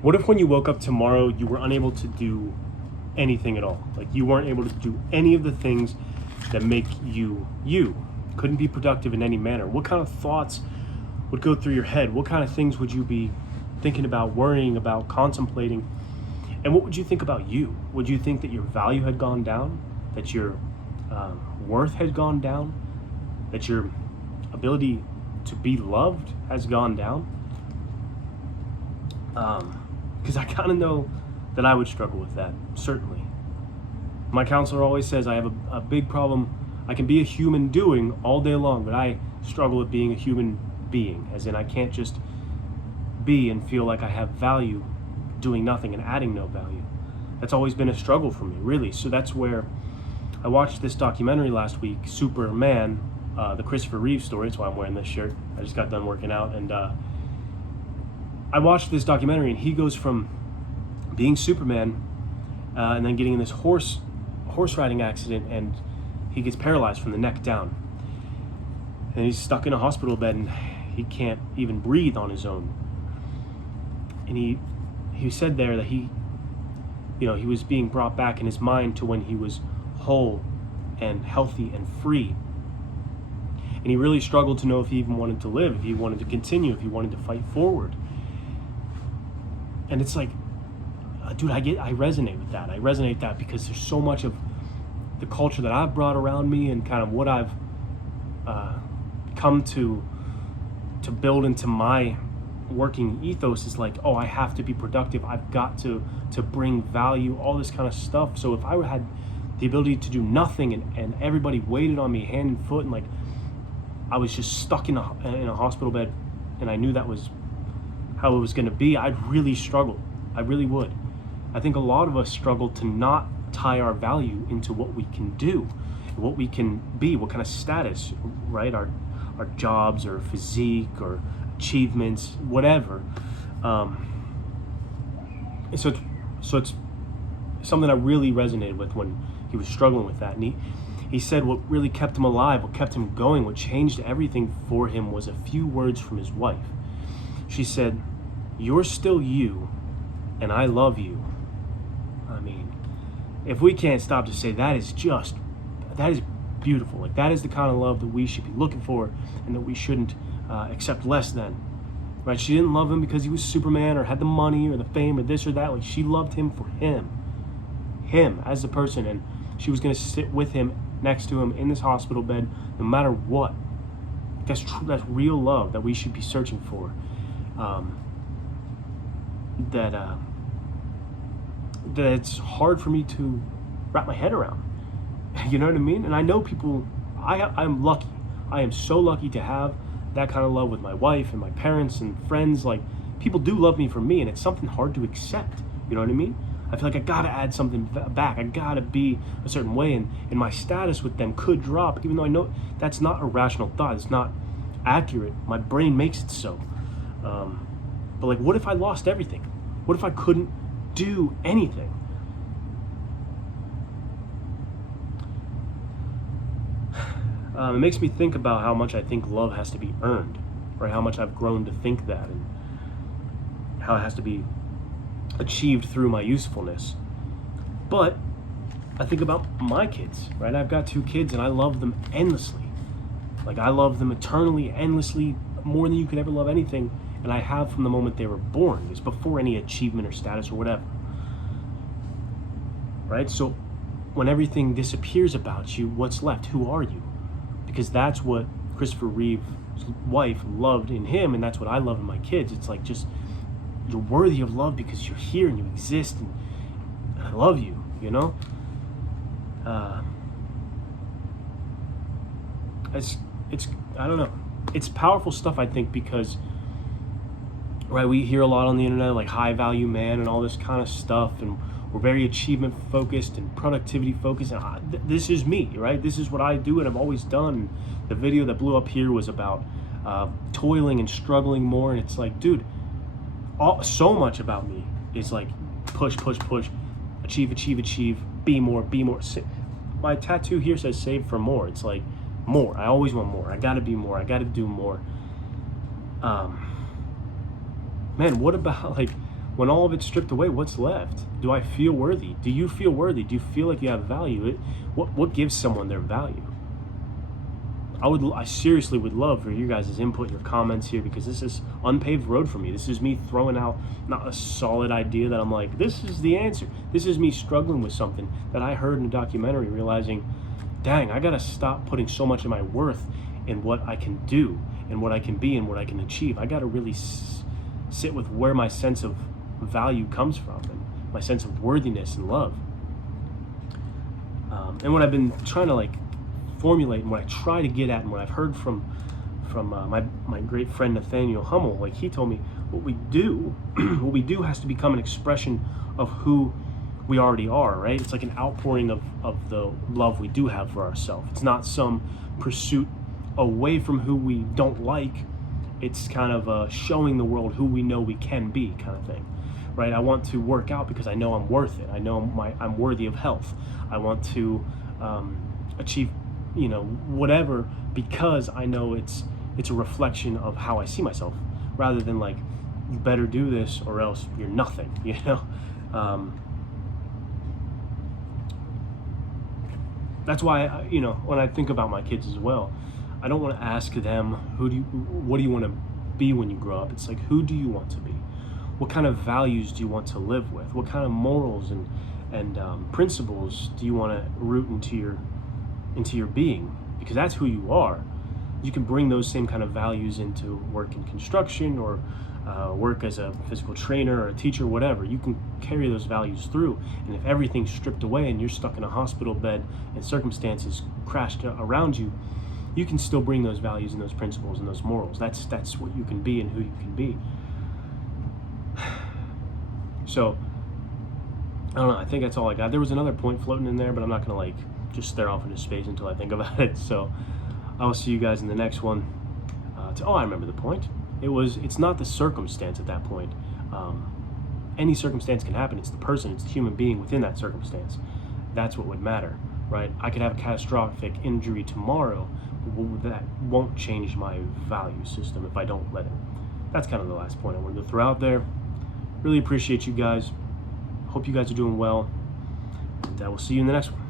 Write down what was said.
What if when you woke up tomorrow, you were unable to do anything at all? Like you weren't able to do any of the things that make you you. Couldn't be productive in any manner. What kind of thoughts would go through your head? What kind of things would you be thinking about, worrying about, contemplating? And what would you think about you? Would you think that your value had gone down? That your worth had gone down? That your ability to be loved has gone down? Because I kind of know that I would struggle with that, certainly. My counselor always says I have a big problem. I can be a human doing all day long, but I struggle with being a human being, as in I can't just be and feel like I have value doing nothing and adding no value. That's always been a struggle for me, really. So that's where I watched this documentary last week, Superman, the Christopher Reeve story. That's why I'm wearing this shirt. I just got done working out, and I watched this documentary, and he goes from being Superman and then getting in this horse riding accident, and he gets paralyzed from the neck down, and he's stuck in a hospital bed, and he can't even breathe on his own. And he said there that he was being brought back in his mind to when he was whole and healthy and free. And he really struggled to know if he even wanted to live, if he wanted to continue, if he wanted to fight forward. And it's like, dude, I resonate with that. I resonate with that because there's so much of the culture that I've brought around me and kind of what I've come to build into my working ethos is like, oh, I have to be productive. I've got to bring value, all this kind of stuff. So if I had the ability to do nothing and everybody waited on me hand and foot, and like I was just stuck in a hospital bed, and I knew that was how it was going to be, I'd really struggle. I really would. I think a lot of us struggle to not tie our value into what we can do, what we can be, what kind of status, right? Our jobs or physique or achievements, whatever. So it's something I really resonated with when he was struggling with that. And he said what really kept him alive, what kept him going, what changed everything for him was a few words from his wife. She said, "You're still you, and I love you." I mean, if we can't stop to say that is beautiful. Like that is the kind of love that we should be looking for, and that we shouldn't accept less than. Right? She didn't love him because he was Superman or had the money or the fame or this or that. Like she loved him for him as a person, and she was going to sit with him, next to him in this hospital bed, no matter what. That's real love that we should be searching for. That it's hard for me to wrap my head around. You know what I mean? And I know people, I'm lucky. I am so lucky to have that kind of love with my wife and my parents and friends. Like, people do love me for me, and it's something hard to accept. You know what I mean? I feel like I gotta add something back. I gotta be a certain way, and my status with them could drop, even though I know that's not a rational thought. It's not accurate. My brain makes it so. But like, what if I lost everything? What if I couldn't do anything? It makes me think about how much I think love has to be earned, or how much I've grown to think that, and how it has to be achieved through my usefulness. But I think about my kids, right? I've got 2 kids, and I love them endlessly. Like, I love them eternally, endlessly, more than you could ever love anything. And I have from the moment they were born. It's before any achievement or status or whatever. Right? So when everything disappears about you, what's left? Who are you? Because that's what Christopher Reeve's wife loved in him, and that's what I love in my kids. It's like, just, you're worthy of love because you're here and you exist, and I love you, you know? It's I don't know. It's powerful stuff, I think, because, right, we hear a lot on the internet, like high value man and all this kind of stuff, and we're very achievement focused and productivity focused, and this is me, right? This is what I do and I've always done. The video that blew up here was about toiling and struggling more, and it's like, dude, so much about me is like push, achieve, be more. My tattoo here says save for more. It's like more. I always want more. I gotta be more. I gotta do more. Man, what when all of it's stripped away, what's left? Do I feel worthy? Do you feel worthy? Do you feel like you have value? What gives someone their value? I seriously would love for you guys' input, your comments here, because this is unpaved road for me. This is me throwing out not a solid idea that I'm like, this is the answer. This is me struggling with something that I heard in a documentary, realizing, dang, I gotta stop putting so much of my worth in what I can do and what I can be and what I can achieve. I gotta really sit with where my sense of value comes from and my sense of worthiness and love. And what I've been trying to like formulate, and what I try to get at, and what I've heard from my great friend Nathaniel Hummel, like he told me, what we do has to become an expression of who we already are, right? It's like an outpouring of the love we do have for ourselves. It's not some pursuit away from who we don't like. It's kind of showing the world who we know we can be, kind of thing, right? I want to work out because I know I'm worth it. I know I'm worthy of health. I want to achieve, whatever, because I know it's a reflection of how I see myself, rather than like, you better do this or else you're nothing, That's why when I think about my kids as well, I don't want to ask them, what do you want to be when you grow up? It's like, who do you want to be? What kind of values do you want to live with? What kind of morals and principles do you want to root into your being? Because that's who you are. You can bring those same kind of values into work in construction, or work as a physical trainer or a teacher, whatever. You can carry those values through. And if everything's stripped away and you're stuck in a hospital bed and circumstances crashed around you, you can still bring those values and those principles and those morals. That's what you can be and who you can be. So, I don't know, I think that's all I got. There was another point floating in there, but I'm not going to like just stare off into space until I think about it. So, I will see you guys in the next one. I remember the point. It's not the circumstance at that point. Any circumstance can happen. It's the person, it's the human being within that circumstance. That's what would matter, right? I could have a catastrophic injury tomorrow, but that won't change my value system if I don't let it. That's kind of the last point I wanted to throw out there. Really appreciate you guys. Hope you guys are doing well. And I will see you in the next one.